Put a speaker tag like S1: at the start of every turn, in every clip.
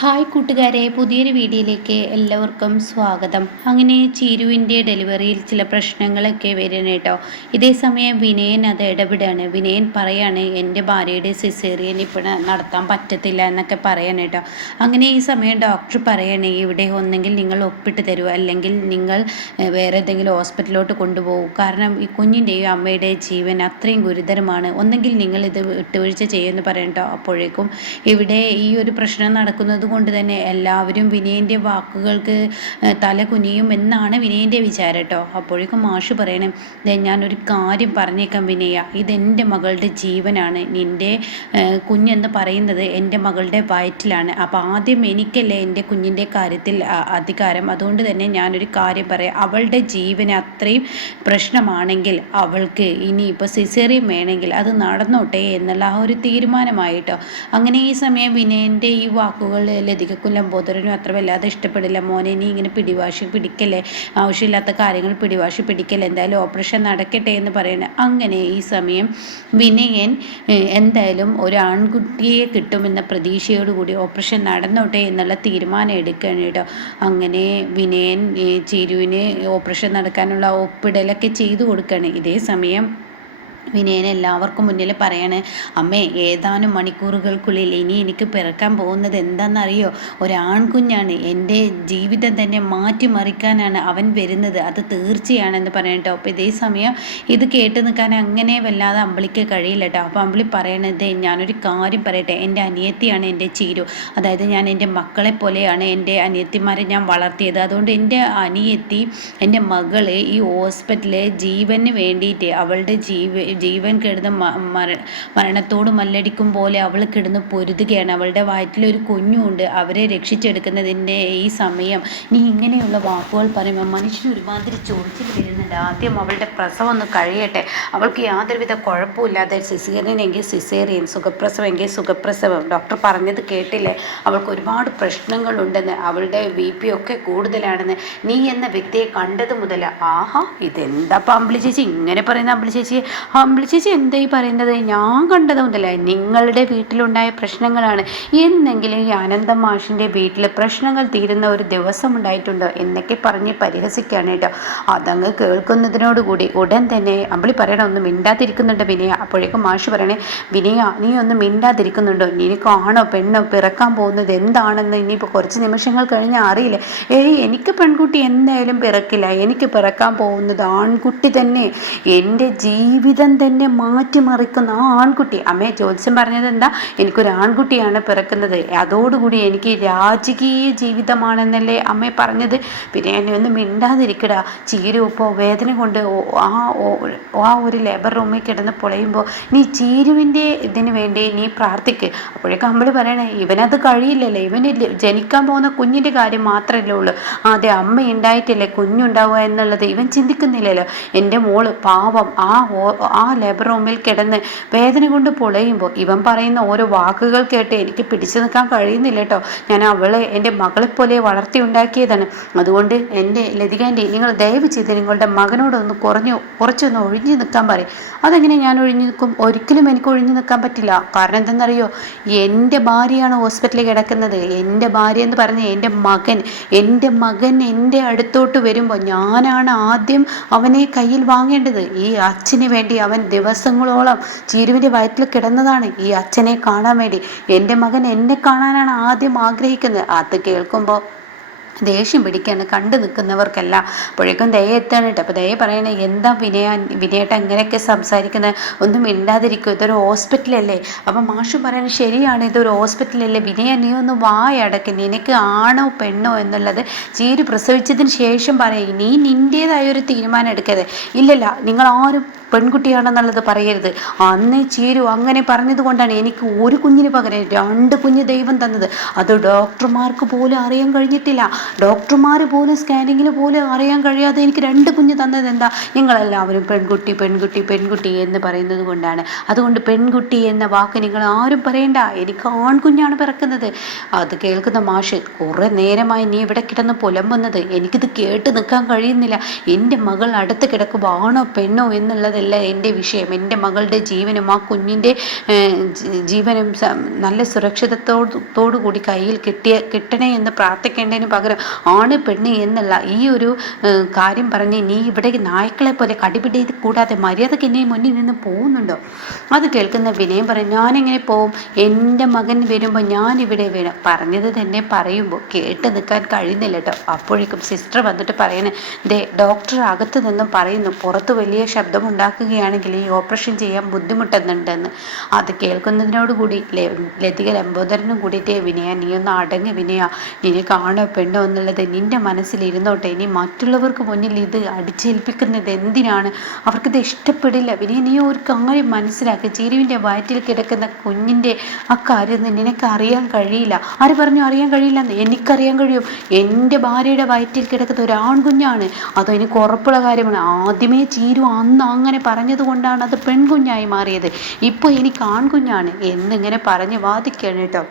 S1: Hi കൂട്ടുകാരെ പുതിയൊരു വീഡിയോയിലേക്ക് എല്ലാവർക്കും സ്വാഗതം. അങ്ങനെ ചീരുവിന്റെ ഡെലിവറിയിൽ ചില പ്രശ്നങ്ങളൊക്കെ വരുന്ന കേട്ടോ. ഇതേ സമയം വിനയൻ അത് ഇടപെടുകയാണ്. വിനയൻ പറയാണ് എന്റെ ഭാര്യയുടെ സിസേറിയൻ ഇപ്പോൾ നടത്താൻ പറ്റത്തില്ല എന്നൊക്കെ പറയാണ് കേട്ടോ. അങ്ങനെ ഈ സമയം ഡോക്ടർ പറയണേ ഇവിടെ ഒന്നെങ്കിൽ നിങ്ങൾ ഒപ്പിട്ട് തരൂ അല്ലെങ്കിൽ നിങ്ങൾ വേറെ ഏതെങ്കിലും ഹോസ്പിറ്റലിലോട്ട് കൊണ്ടുപോകും. കാരണം ഈ കുഞ്ഞിന്റെയും അമ്മയുടെയും ജീവൻ അത്രയും ഗുരുതരമാണ്. ഒന്നെങ്കിൽ നിങ്ങൾ ഇത് വിട്ടുവീഴ്ച ചെയ്യുമെന്ന് പറയട്ടോ അപ്പോഴേക്കും ഇവിടെ ഈ ഒരു പ്രശ്നം നടക്കുന്നത് കൊണ്ട് തന്നെ എല്ലാവരും വിനയന്റെ വാക്കുകൾക്ക് തല കുനിയും എന്നാണ് വിനയന്റെ വിചാരം കേട്ടോ. അപ്പോഴേക്കും മാഷ് പറയണം ഞാനൊരു കാര്യം പറഞ്ഞേക്കാം വിനയ. ഇതെന്റെ മകളുടെ ജീവനാണ്. നിന്റെ കുഞ്ഞെന്ന് പറയുന്നത് എന്റെ മകളുടെ വയറ്റിലാണ്. അപ്പോൾ ആദ്യം എനിക്കല്ലേ എന്റെ കുഞ്ഞിന്റെ കാര്യത്തിൽ അധികാരം. അതുകൊണ്ട് തന്നെ ഞാനൊരു കാര്യം പറയാം. അവളുടെ ജീവന് അത്രയും പ്രശ്നമാണെങ്കിൽ അവൾക്ക് ഇനിയിപ്പോൾ സിസേറിയം വേണമെങ്കിൽ അത് നടന്നോട്ടെ എന്നുള്ള ആ ഒരു തീരുമാനമായിട്ടോ. അങ്ങനെ ഈ സമയം വിനയന്റെ ഈ വാക്കുകൾ ലതികക്കും ലംബോദരനും അത്ര വല്ലാതെ ഇഷ്ടപ്പെടില്ല. മോനെ നീ ഇങ്ങനെ പിടിവാശി പിടിക്കല്ലേ? ആവശ്യമില്ലാത്ത കാര്യങ്ങൾ പിടിവാശി പിടിക്കല്ലേ? എന്തായാലും ഓപ്പറേഷൻ നടക്കട്ടെ എന്ന് പറയണ അങ്ങനെ ഈ സമയം വിനയൻ എന്തായാലും ഒരു ആൺകുട്ടിയെ കിട്ടുമെന്ന പ്രതീക്ഷയോടുകൂടി ഓപ്പറേഷൻ നടന്നോട്ടെ എന്നുള്ള തീരുമാനം എടുക്കുകയാണ് കേട്ടോ. അങ്ങനെ വിനയൻ ചിരുവിന് ഓപ്പറേഷൻ നടക്കാനുള്ള ഒപ്പിടലൊക്കെ ചെയ്തു കൊടുക്കുകയാണ്. ഇതേ സമയം വിനയൻ എല്ലാവർക്കും മുന്നിൽ പറയാണ് അമ്മേ ഏതാനും മണിക്കൂറുകൾക്കുള്ളിൽ ഇനി എനിക്ക് പിറക്കാൻ പോകുന്നത് എന്താണെന്നറിയോ? ഒരാൺകുഞ്ഞാണ്. എന്റെ ജീവിതം തന്നെ മാറ്റിമറിക്കാനാണ് അവൻ വരുന്നത്. അത് തീർച്ചയാണെന്ന് പറയട്ടോ അപ്പോൾ ഇതേ സമയം ഇത് കേട്ട് നിൽക്കാൻ അങ്ങനെ വല്ലാതെ അമ്പിളിക്ക് കഴിയില്ല കേട്ടോ. അപ്പോൾ അമ്പിളി പറയണത് ഞാനൊരു കാര്യം പറയട്ടെ. എന്റെ അനിയത്തിയാണ് എന്റെ ചീരു. അതായത് ഞാൻ എന്റെ മക്കളെ പോലെയാണ് എന്റെ അനിയത്തിമാരെ ഞാൻ വളർത്തിയത്. അതുകൊണ്ട് എന്റെ അനിയത്തി എന്റെ മകൾ ഈ ഹോസ്പിറ്റലിൽ ജീവന് വേണ്ടിയിട്ട് അവളുടെ ജീവ ജീവൻ കിടന്ന് മര മരണത്തോട് മല്ലടിക്കും പോലെ അവൾ കിടന്ന് പൊരുതുകയാണ്. അവളുടെ വയറ്റിലൊരു കുഞ്ഞുണ്ട്. അവരെ രക്ഷിച്ചെടുക്കുന്നതിന്റെ ഈ സമയം. നീ ഇങ്ങനെയുള്ള വാക്കുകൾ പറയുമ്പോൾ മനുഷ്യന് ഒരുമാതിരി ചോദിച്ചിൽ വരുന്നുണ്ട് ആദ്യം അവളുടെ പ്രസവം ഒന്ന് കഴിയട്ടെ. അവൾക്ക് യാതൊരുവിധ കുഴപ്പമില്ലാതെ സിസേറിയനെങ്കിൽ സിസേറിയൻ സുഖപ്രസവം എങ്കിൽ സുഖപ്രസവം. ഡോക്ടർ പറഞ്ഞത് കേട്ടില്ലേ? അവൾക്ക് ഒരുപാട് പ്രശ്നങ്ങളുണ്ടെന്ന്. അവളുടെ ബി പി ഒക്കെ കൂടുതലാണെന്ന്. നീ എന്ന വ്യക്തിയെ കണ്ടത് മുതൽ ആഹാ ഇതെന്താ അമ്പിളി ചേച്ചി? ഇങ്ങനെ പറയുന്ന അമ്പിളി ചേച്ചി അമ്പിളി ചേച്ചി എന്തായി പറയുന്നത്? ഞാൻ കണ്ടത് മുതലേ നിങ്ങളുടെ വീട്ടിലുണ്ടായ പ്രശ്നങ്ങളാണ്. എന്നെങ്കിലും ഈ അനന്ത മാഷിന്റെ വീട്ടിൽ പ്രശ്നങ്ങൾ തീരുന്ന ഒരു ദിവസം ഉണ്ടായിട്ടുണ്ടോ എന്നൊക്കെ പറഞ്ഞ് പരിഹസിക്കുകയാണ് കേട്ടോ. അതങ്ങ് കേൾക്കുന്നതിനോടുകൂടി ഉടൻ തന്നെ അമ്പിളി പറയണ ഒന്ന് മിണ്ടാതിരിക്കുന്നുണ്ട് വിനയ. അപ്പോഴേക്കും മാഷ് പറയണേ വിനയ നീ ഒന്ന് മിണ്ടാതിരിക്കുന്നുണ്ടോ? നിനക്കാണോ പെണ്ണോ പിറക്കാൻ പോകുന്നത്? എന്താണെന്ന് ഇനിയിപ്പോൾ കുറച്ച് നിമിഷങ്ങൾ കഴിഞ്ഞാൽ അറിയില്ല? ഏയ് എനിക്ക് പെൺകുട്ടി എന്തായാലും പിറക്കില്ല. എനിക്ക് പിറക്കാൻ പോകുന്നത് ആൺകുട്ടി തന്നെ. എന്റെ ജീവിതം തന്നെ മാറ്റിമറിക്കുന്ന ആ ആൺകുട്ടി. അമ്മയെ ജ്യോത്സ്യം പറഞ്ഞത് എന്താ? എനിക്കൊരു ആൺകുട്ടിയാണ് പിറക്കുന്നത്. അതോടുകൂടി എനിക്ക് രാജകീയ ജീവിതമാണെന്നല്ലേ അമ്മ പറഞ്ഞത്. പിന്നെ എന്നെ ഒന്ന് മിണ്ടാതിരിക്കട. ചീരുപ്പോൾ വേദന കൊണ്ട് ആ ആ ഒരു ലേബർ റൂമിൽ കിടന്ന് പൊളയുമ്പോൾ നീ ചീരുവിന്റെ ഇതിന് വേണ്ടി നീ പ്രാർത്ഥിക്ക്. അപ്പോഴേക്കും അമ്മൾ പറയണേ ഇവനത് കഴിയില്ലല്ലേ. ഇവന് ജനിക്കാൻ പോകുന്ന കുഞ്ഞിന്റെ കാര്യം മാത്രമല്ലേ ഉള്ളൂ. അതെ അമ്മ ഉണ്ടായിട്ടില്ലേ കുഞ്ഞുണ്ടാവുക എന്നുള്ളത് ഇവൻ ചിന്തിക്കുന്നില്ലല്ലോ. എന്റെ മോൾ പാവം. ആ ആ ലേബർ റൂമിൽ കിടന്ന് വേദന കൊണ്ട് പൊളയുമ്പോൾ ഇവൻ പറയുന്ന ഓരോ വാക്കുകൾ കേട്ട് എനിക്ക് പിടിച്ചു നിൽക്കാൻ കഴിയുന്നില്ല കേട്ടോ ഞാൻ അവളെ എന്റെ മകളെപ്പോലെ വളർത്തി ഉണ്ടാക്കിയതാണ്. അതുകൊണ്ട് എന്റെ ലതികാന്റെ നിങ്ങൾ ദയവ് ചെയ്ത് നിങ്ങളുടെ മകനോടൊന്ന് കുറഞ്ഞു കുറച്ചൊന്ന് ഒഴിഞ്ഞു നിൽക്കാൻ പറയും. അതെങ്ങനെ ഞാൻ ഒഴിഞ്ഞു നിൽക്കും? ഒരിക്കലും എനിക്ക് ഒഴിഞ്ഞു നിൽക്കാൻ പറ്റില്ല. കാരണം എന്തെന്നറിയോ? എന്റെ ഭാര്യയാണ് ഹോസ്പിറ്റലിൽ കിടക്കുന്നത്. എന്റെ ഭാര്യ എന്ന് പറഞ്ഞ എന്റെ മകൻ എന്റെ മകൻ എന്റെ അടുത്തോട്ട് വരുമ്പോൾ ഞാനാണ് ആദ്യം അവനെ കയ്യിൽ വാങ്ങേണ്ടത്. ഈ അച്ഛന് വേണ്ടി അവൻ ദിവസങ്ങളോളം ചീരുവിന്റെ വയറ്റിൽ കിടന്നതാണ് ഈ അച്ഛനെ കാണാൻ വേണ്ടി. എന്റെ മകൻ എന്നെ കാണാനാണ് ആദ്യം ആഗ്രഹിക്കുന്നത്. അത് കേൾക്കുമ്പോൾ ദേഷ്യം പിടിക്കാണ് കണ്ടു നിൽക്കുന്നവർക്കല്ല. അപ്പോഴേക്കും ദയ എത്താണ് കേട്ടോ അപ്പോൾ ദയ പറയണേ എന്താ വിനയ വിനയേട്ട ഇങ്ങനെയൊക്കെ സംസാരിക്കുന്നത്? ഒന്നും മിണ്ടാതിരിക്കും. ഇതൊരു ഹോസ്പിറ്റലല്ലേ? അപ്പം മാഷു പറയണേ ശരിയാണ്. ഇതൊരു ഹോസ്പിറ്റലല്ലേ? വിനയ നീ ഒന്ന് വായടക്ക് നിനക്ക് ആണോ പെണ്ണോ എന്നുള്ളത് ചീര് പ്രസവിച്ചതിന് ശേഷം പറയും. നീ നിന്റേതായ ഒരു തീരുമാനം എടുക്കരുത്. ഇല്ലല്ല നിങ്ങൾ ആരും പെൺകുട്ടിയാണെന്നുള്ളത് പറയരുത്. അന്നേ ചീരു അങ്ങനെ പറഞ്ഞത് കൊണ്ടാണ് എനിക്ക് ഒരു കുഞ്ഞിന് പകരം രണ്ട് കുഞ്ഞ് ദൈവം തന്നത്. അത് ഡോക്ടർമാർക്ക് പോലും അറിയാൻ കഴിഞ്ഞിട്ടില്ല. ഡോക്ടർമാർ പോലും സ്കാനിങ്ങിൽ പോലും അറിയാൻ കഴിയാതെ എനിക്ക് രണ്ട് കുഞ്ഞ് തന്നത് എന്താ? നിങ്ങളെല്ലാവരും പെൺകുട്ടി പെൺകുട്ടി പെൺകുട്ടി എന്ന് പറയുന്നത് കൊണ്ടാണ്. അതുകൊണ്ട് പെൺകുട്ടി എന്ന വാക്ക് നിങ്ങൾ ആരും പറയണ്ട. എനിക്ക് ആൺകുഞ്ഞാണ് പിറക്കുന്നത്. അത് കേൾക്കുന്ന മാഷ് കുറേ നേരമായി നീ ഇവിടെ കിടന്ന് പുലമ്പുന്നത്. എനിക്കിത് കേട്ട് നിൽക്കാൻ കഴിയുന്നില്ല. എന്റെ മകൾ അടുത്ത് കിടക്കുമ്പോൾ ആണോ പെണ്ണോ എന്നുള്ളത് അതല്ല എന്റെ വിഷയം എന്റെ മകളുടെ ജീവനും ആ കുഞ്ഞിന്റെ ജീവനും നല്ല സുരക്ഷിതത്തോടു കൂടി കയ്യിൽ കിട്ടിയ കിട്ടണേ എന്ന് പ്രാർത്ഥിക്കേണ്ടതിന് പകരം ആണ് പെണ്ണ് എന്നല്ല ഈ ഒരു കാര്യം പറഞ്ഞ് നീ ഇവിടെ നായ്ക്കളെ പോലെ കടിപിടി കൂടാതെ മര്യാദയ്ക്ക് എന്നെ മുന്നിൽ നിന്ന് പോകുന്നുണ്ടോ? അത് കേൾക്കുന്ന വിനയം പറയും ഞാനെങ്ങനെ പോവും? എന്റെ മകൻ വരുമ്പോൾ ഞാൻ ഇവിടെ വേണം പറഞ്ഞത് തന്നെ പറയുമ്പോൾ കേട്ട് നിൽക്കാൻ കഴിയുന്നില്ല കേട്ടോ. അപ്പോഴേക്കും സിസ്റ്റർ വന്നിട്ട് പറയണേ ദേ ഡോക്ടർ അകത്ത് നിന്നും പറയുന്നു പുറത്ത് വലിയ ശബ്ദം ഉണ്ടാക്കുകയാണെങ്കിൽ ഈ ഓപ്പറേഷൻ ചെയ്യാൻ ബുദ്ധിമുട്ടുന്നുണ്ടെന്ന്. അത് കേൾക്കുന്നതിനോടുകൂടി ലതിക ലംബോദരനും കൂടിയിട്ട് വിനയ നീ ഒന്ന് അടങ്ങ് വിനയ. ഇനി കാണോ പെണ്ണോ എന്നുള്ളത് നിന്റെ മനസ്സിലിരുന്നോട്ടെ. ഇനി മറ്റുള്ളവർക്ക് മുന്നിൽ ഇത് അടിച്ചേൽപ്പിക്കുന്നത് എന്തിനാണ്? അവർക്കിത് ഇഷ്ടപ്പെടില്ല. വിനയ നീ ഒരു കാര്യം മനസ്സിലാക്കി. ചിരുവിന്റെ വയറ്റിൽ കിടക്കുന്ന കുഞ്ഞിന്റെ ആ കാര്യം നിനക്ക് അറിയാൻ കഴിയില്ല. ആര് പറഞ്ഞു അറിയാൻ കഴിയില്ല എനിക്കറിയാൻ കഴിയും. എന്റെ ഭാര്യയുടെ വയറ്റിൽ കിടക്കുന്ന ഒരു ആൺകുഞ്ഞാണ്. അതോ എനിക്ക് ഉറപ്പുള്ള കാര്യമാണ്. ആദ്യമേ ചീരു അന്ന് അങ്ങനെ പറഞ്ഞത് കൊണ്ടാണ് അത് പെൺകുഞ്ഞായി മാറിയത്. ഇപ്പോൾ എനിക്ക് ആൺകുഞ്ഞാണ് എന്നിങ്ങനെ പറഞ്ഞ് വാദിക്കുകയാണ് കേട്ടോ.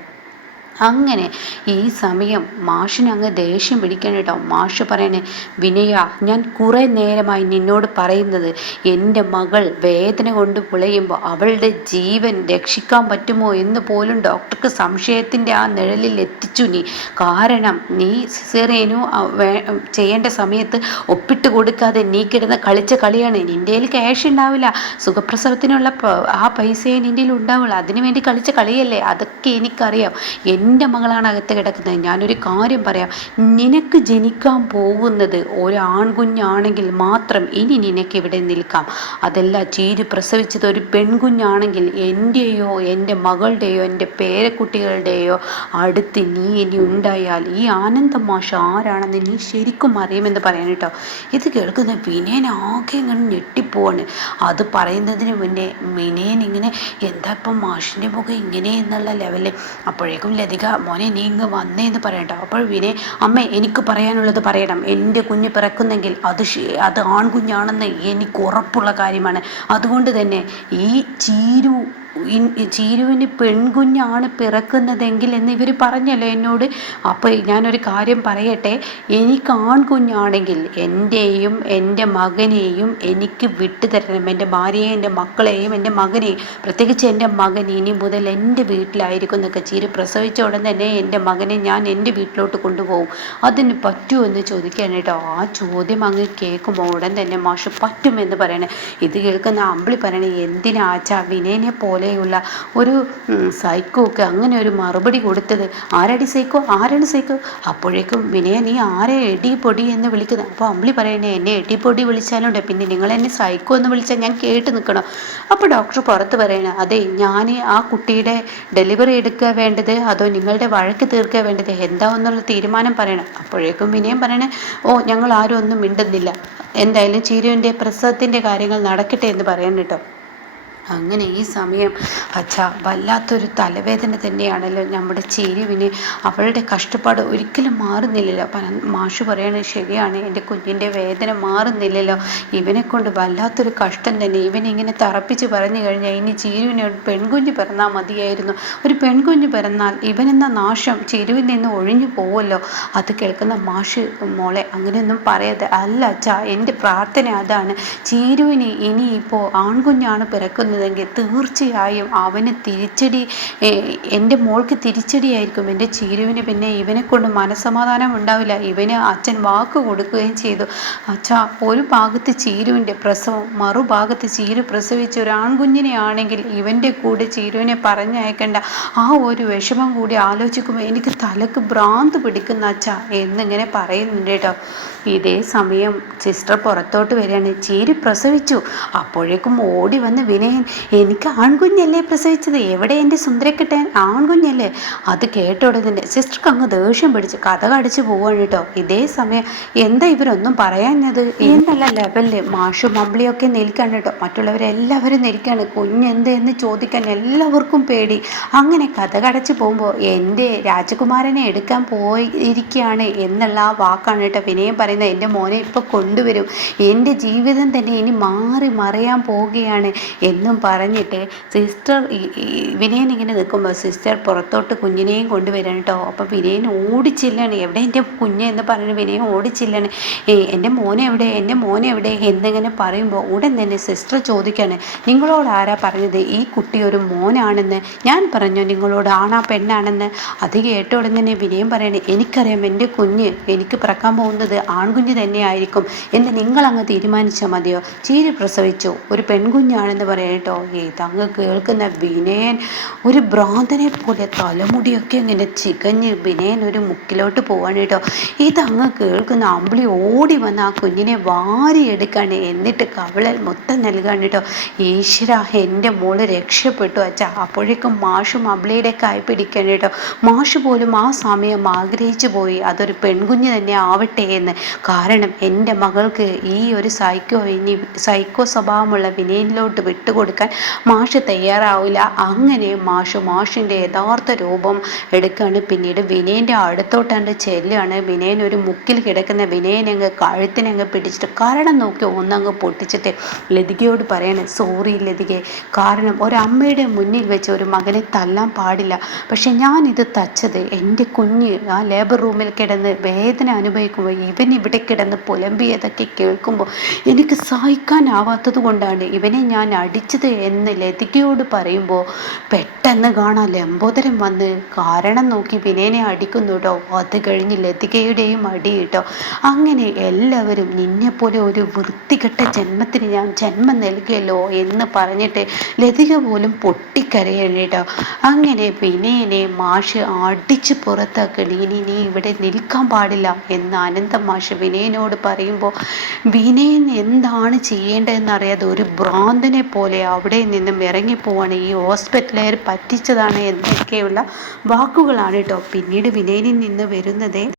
S1: അങ്ങനെ ഈ സമയം മാഷിന് അങ്ങ് ദേഷ്യം പിടിക്കണം കേട്ടോ. മാഷ് പറയണേ വിനയ ഞാൻ കുറേ നേരമായി നിന്നോട് പറയുന്നത് എന്റെ മകൾ വേദന കൊണ്ട് പുളയുമ്പോൾ അവളുടെ ജീവൻ രക്ഷിക്കാൻ പറ്റുമോ എന്ന് പോലും ഡോക്ടർക്ക് സംശയത്തിന്റെ ആ നിഴലിൽ എത്തിച്ചു നീ. കാരണം നീ സിസേറിയനു ചെയ്യേണ്ട സമയത്ത് ഒപ്പിട്ട് കൊടുക്കാതെ നീ കിടന്ന് കളിച്ച കളിയാണ്. നിന്റെ കയ്യിൽ ക്യാഷ് ഉണ്ടാവില്ല. സുഖപ്രസവത്തിനുള്ള ആ പൈസയെ നിന്റെ ഉണ്ടാവുള്ളൂ. അതിനു വേണ്ടി കളിച്ച കളിയല്ലേ? അതൊക്കെ എനിക്കറിയാം. എന്റെ മകളാണ് അകത്ത് കിടക്കുന്നത്. ഞാനൊരു കാര്യം പറയാം. നിനക്ക് ജനിക്കാൻ പോകുന്നത് ഒരാൺകുഞ്ഞാണെങ്കിൽ മാത്രം ഇനി നിനക്ക് ഇവിടെ നിൽക്കാം. അതല്ല ചീര് പ്രസവിച്ചത് ഒരു പെൺകുഞ്ഞാണെങ്കിൽ എന്റെയോ എന്റെ മകളുടെയോ എന്റെ പേരക്കുട്ടികളുടെയോ അടുത്ത് നീ ഇനി ഉണ്ടായാൽ ഈ ആനന്ദ മാഷ ആരാണെന്ന് നീ ശരിക്കും അറിയുമെന്ന് പറയാൻ കേട്ടോ. ഇത് കേൾക്കുന്ന വിനയൻ ആകെ ഇങ്ങനെ ഞെട്ടിപ്പോവാണ്. അത് പറയുന്നതിന് മുന്നേ വിനയൻ ഇങ്ങനെ എന്താ ഇപ്പം മാഷിന്റെ മുഖം ഇങ്ങനെ എന്നുള്ള ലെവലിൽ അപ്പോഴേക്കും ലതിക മോനെ നീ ഇങ്ങ് വന്നേ എന്ന് പറയട്ടോ. അപ്പോൾ വിനെ അമ്മ എനിക്ക് പറയാനുള്ളത് പറയണം. എന്റെ കുഞ്ഞ് പിറക്കുന്നെങ്കിൽ അത് അത് ആൺകുഞ്ഞാണെന്ന് എനിക്ക് ഉറപ്പുള്ള കാര്യമാണ്. അതുകൊണ്ട് തന്നെ ഈ ചീരു ചീരുവിന് പെൺകുഞ്ഞാണ് പിറക്കുന്നതെങ്കിൽ എന്ന് ഇവർ പറഞ്ഞല്ലോ എന്നോട്? അപ്പോൾ ഞാനൊരു കാര്യം പറയട്ടെ. എനിക്ക് ആൺകുഞ്ഞാണെങ്കിൽ എന്റെയും എന്റെ മകനെയും എനിക്ക് വിട്ടുതരണം എന്റെ ഭാര്യയെയും എന്റെ മക്കളെയും എന്റെ മകനെയും. പ്രത്യേകിച്ച് എന്റെ മകൻ ഇനി മുതൽ എന്റെ വീട്ടിലായിരിക്കും എന്നൊക്കെ ചീര് പ്രസവിച്ച ഉടൻ തന്നെ എന്റെ മകനെ ഞാൻ എന്റെ വീട്ടിലോട്ട് കൊണ്ടുപോകും. അതിന് പറ്റുമോ എന്ന് ചോദിക്കുകയാണ് കേട്ടോ. ആ ചോദ്യം അങ്ങ് കേൾക്കുമ്പോൾ ഉടൻ തന്നെ മാഷ് പറ്റുമെന്ന് പറയണേ. ഇത് കേൾക്കുന്ന അമ്പിളി പറയണേ എന്തിനാ വിനയനെ വിനയനെ പോലെയുള്ള ഒരു സൈക്കോക്ക് അങ്ങനെ ഒരു മറുപടി കൊടുത്തത്. ആരടി സൈക്കോ ആരാണ് സൈക്കോ അപ്പോഴേക്കും വിനയ നീ ആരെ എടി പൊടി എന്ന് വിളിക്കുന്നത്? അപ്പോൾ അമ്പിളി പറയണേ എന്നെ എടി പൊടി വിളിച്ചാലുണ്ട്. പിന്നെ നിങ്ങൾ എന്നെ സൈക്കോ എന്ന് വിളിച്ചാൽ ഞാൻ കേട്ട് നിൽക്കണം. അപ്പോൾ ഡോക്ടർ പുറത്ത് പറയണേ അതെ ഞാൻ ആ കുട്ടിയുടെ ഡെലിവറി എടുക്കുക വേണ്ടത്? അതോ നിങ്ങളുടെ വഴക്ക് തീർക്കുക വേണ്ടത്? എന്താ എന്നുള്ള തീരുമാനം പറയണം. അപ്പോഴേക്കും വിനയം പറയണേ ഓ ഞങ്ങൾ ആരും ഒന്നും മിണ്ടുന്നില്ല. എന്തായാലും ചീരുവിന്റെ പ്രസവത്തിന്റെ കാര്യങ്ങൾ നടക്കട്ടെ എന്ന് പറയാൻ കേട്ടോ. അങ്ങനെ ഈ സമയം അച്ഛ വല്ലാത്തൊരു തലവേദന തന്നെയാണല്ലോ നമ്മുടെ ചേരുവിന്. അവളുടെ കഷ്ടപ്പാട് ഒരിക്കലും മാറുന്നില്ലല്ലോ. മാഷ് പറയണത് ശരിയാണ്. എന്റെ കുഞ്ഞിന്റെ വേദന മാറുന്നില്ലല്ലോ. ഇവനെ കൊണ്ട് വല്ലാത്തൊരു കഷ്ടം തന്നെ. ഇവനിങ്ങനെ തറപ്പിച്ച് പറഞ്ഞു കഴിഞ്ഞാൽ ഇനി ചേരുവിനെ പെൺകുഞ്ഞ് പിറന്നാൽ മതിയായിരുന്നു. ഒരു പെൺകുഞ്ഞ് പിറന്നാൽ ഇവനെന്ന നാശം ചേരുവിൽ നിന്ന് ഒഴിഞ്ഞു പോവല്ലോ. അത് കേൾക്കുന്ന മാഷ് മോളെ അങ്ങനെയൊന്നും പറയാതെ അല്ല അച്ഛ എന്റെ പ്രാർത്ഥന അതാണ്. ചേരുവിന് ഇനിയിപ്പോൾ ആൺകുഞ്ഞാണ് പിറക്കുന്നതെങ്കിൽ തീർച്ചയായും അവന് തിരിച്ചടി എന്റെ മോൾക്ക് തിരിച്ചടിയായിരിക്കും. എന്റെ ചീരുവിന് പിന്നെ ഇവനെ കൊണ്ട് മനസമാധാനം ഉണ്ടാവില്ല. ഇവന് അച്ഛൻ വാക്ക് കൊടുക്കുകയും ചെയ്തു. അച്ഛ ഒരു ഭാഗത്ത് ചീരുവിന്റെ പ്രസവം മറുഭാഗത്ത് ചീരു പ്രസവിച്ച ഒരു ആൺകുഞ്ഞിനെ ആണെങ്കിൽ ഇവന്റെ കൂടെ ചീരുവിനെ പറഞ്ഞയക്കേണ്ട. ആ ഒരു വിഷമം കൂടി ആലോചിക്കുമ്പോൾ എനിക്ക് തലക്ക് ഭ്രാന്ത് പിടിക്കുന്ന അച്ഛ എന്നിങ്ങനെ പറയുന്നുണ്ട് കേട്ടോ. ഇതേ സമയം സിസ്റ്റർ പുറത്തോട്ട് വരികയാണ്. ചേരി പ്രസവിച്ചു. അപ്പോഴേക്കും ഓടി വന്ന് വിനയൻ എനിക്ക് ആൺകുഞ്ഞല്ലേ പ്രസവിച്ചത്? എവിടെ എന്റെ സുന്ദരക്കെട്ടൻ? ആൺകുഞ്ഞല്ലേ? അത് കേട്ട ഉടനെ സിസ്റ്റർക്ക് അങ്ങ് ദേഷ്യം പിടിച്ച് കഥ കടിച്ചു പോവാണ് കേട്ടോ. ഇതേ സമയം എന്താ ഇവരൊന്നും പറയാഞ്ഞത്? എന്നുള്ള ലെവലിൽ മാഷും മമ്പിളിയൊക്കെ നിൽക്കാണ് കേട്ടോ. മറ്റുള്ളവരെല്ലാവരും നിൽക്കാണ്. കുഞ്ഞെന്ത് എന്ന് ചോദിക്കാൻ എല്ലാവർക്കും പേടി. അങ്ങനെ കഥ കടച്ചു പോകുമ്പോൾ എന്റെ രാജകുമാരനെ എടുക്കാൻ പോയിരിക്കുകയാണ് എന്നുള്ള ആ വാക്കാണ് കേട്ടോ വിനയം പറയുന്നത്. എന്റെ മോനെ ഇപ്പോൾ കൊണ്ടുവരും. എന്റെ ജീവിതം തന്നെ ഇനി മാറി മറിയാൻ പോവുകയാണ് എന്നും പറഞ്ഞിട്ട് സിസ്റ്റർ വിനയൻ ഇങ്ങനെ നിൽക്കുമ്പോൾ സിസ്റ്റർ പുറത്തോട്ട് കുഞ്ഞിനെയും കൊണ്ടുവരാൻ കേട്ടോ. അപ്പോൾ വിനയൻ ഓടിച്ചില്ലാണ്. എവിടെ എന്റെ കുഞ്ഞ് എന്ന് പറഞ്ഞു വിനയൻ ഓടിച്ചില്ലാണ്. ഏ എന്റെ മോനെ എവിടെ? എന്റെ മോനെ എവിടെ? എന്നിങ്ങനെ പറയുമ്പോൾ ഉടൻ തന്നെ സിസ്റ്റർ ചോദിക്കാണ്. നിങ്ങളോട് ആരാ പറഞ്ഞത്? ഈ കുട്ടി ഒരു മോനാണെന്ന്. ഞാൻ പറഞ്ഞു നിങ്ങളോട് ആണാ പെണ്ണാണെന്ന്? അത് കേട്ട തന്നെ വിനയം പറയണേ എനിക്കറിയാം എന്റെ കുഞ്ഞ് എനിക്ക് പിറക്കാൻ പോകുന്നത് ആൺകുഞ്ഞ് തന്നെയായിരിക്കും എന്ന് നിങ്ങളങ്ങ് തീരുമാനിച്ചാൽ മതിയോ? ചീരി പ്രസവിച്ചു. ഒരു പെൺകുഞ്ഞാണെന്ന് പറയട്ടോ തങ്ങ് കേൾക്കുന്ന വിനയൻ ഒരു ഭ്രാന്തനെ പോലെ തലമുടിയൊക്കെ ഇങ്ങനെ ചികഞ്ഞ് വിനയൻ ഒരു മുക്കിലോട്ട് പോവാണ് കേട്ടോ. തങ്ങ് കേൾക്കുന്ന അമ്പിളി ഓടി വന്ന് ആ കുഞ്ഞിനെ വാരിയെടുക്കാണ് എന്നിട്ട് കവളൽ മൊത്തം നൽകാണ് കേട്ടോ. ഈശ്വര എന്റെ മോൾ രക്ഷപ്പെട്ടു അച്ഛ. അപ്പോഴേക്കും മാഷും അമ്പിളിയുടെ കൈ പിടിക്കാൻ കേട്ടോ. മാഷ് പോലും ആ സമയം ആഗ്രഹിച്ചു പോയി. അതൊരു പെൺകുഞ്ഞ് തന്നെ ആവട്ടെ എന്ന്. കാരണം എന്റെ മകൾക്ക് ഈ ഒരു സൈക്കോ ഇനി സൈക്കോ സ്വഭാവമുള്ള വിനയനിലോട്ട് വിട്ടുകൊടുക്കാൻ മാഷ് തയ്യാറാവില്ല. അങ്ങനെ മാഷ് മാഷിന്റെ യഥാർത്ഥ രൂപം എടുക്കുകയാണ് പിന്നീട് വിനയന്റെ അടുത്തോട്ടാണ്ട് ചെല്ലുകയാണ്. വിനയൻ ഒരു മുക്കിൽ കിടക്കുന്ന വിനയനങ്ങ് കഴുത്തിനങ്ങ് പിടിച്ചിട്ട് കാരണം നോക്കി ഒന്നങ്ങ് പൊട്ടിച്ചിട്ട് ലതികയോട് പറയണേ സോറി ലതികെ കാരണം ഒരമ്മയുടെ മുന്നിൽ വെച്ച് ഒരു മകനെ തല്ലാൻ പാടില്ല. പക്ഷെ ഞാനിത് തച്ചത് എന്റെ കുഞ്ഞ് ആ ലേബർ റൂമിൽ കിടന്ന് വേദന അനുഭവിക്കുമ്പോൾ ഇവൻ ഇവിടെ കിടന്ന് പുലമ്പിയതൊക്കെ കേൾക്കുമ്പോൾ എനിക്ക് സഹിക്കാനാവാത്തത് കൊണ്ടാണ് ഇവനെ ഞാൻ അടിച്ചത് എന്ന് ലതികയോട് പറയുമ്പോൾ പെട്ടെന്ന് കാണാൻ ലംബോദരം വന്ന് കാരണം നോക്കി വിനയനെ അടിക്കുന്നു കേട്ടോ അത് കഴിഞ്ഞ് ലതികയുടെയും അടി കേട്ടോ അങ്ങനെ എല്ലാവരും നിന്നെപ്പോലെ ഒരു വൃത്തികെട്ട ജന്മത്തിന് ഞാൻ ജന്മം നൽകിയല്ലോ എന്ന് പറഞ്ഞിട്ട് ലതിക പോലും പൊട്ടിക്കരയാണ് കേട്ടോ അങ്ങനെ വിനയനെ മാഷ് അടിച്ച് പുറത്താക്കണി. ഇനി നീ ഇവിടെ നിൽക്കാൻ പാടില്ല എന്ന് അനന്ത മാഷ് വിനയനോട് പറയുമ്പോൾ വിനയൻ എന്താണ് ചെയ്യേണ്ടതെന്ന് അറിയാതെ ഒരു ഭ്രാന്തനെ പോലെ അവിടെ നിന്നും ഇറങ്ങിപ്പോവാണ്. ഈ ഹോസ്പിറ്റലുകാർ പറ്റിച്ചതാണ് എന്നൊക്കെയുള്ള വാക്കുകളാണ് കേട്ടോ പിന്നീട് വിനയനിൽ നിന്ന് വരുന്നത്.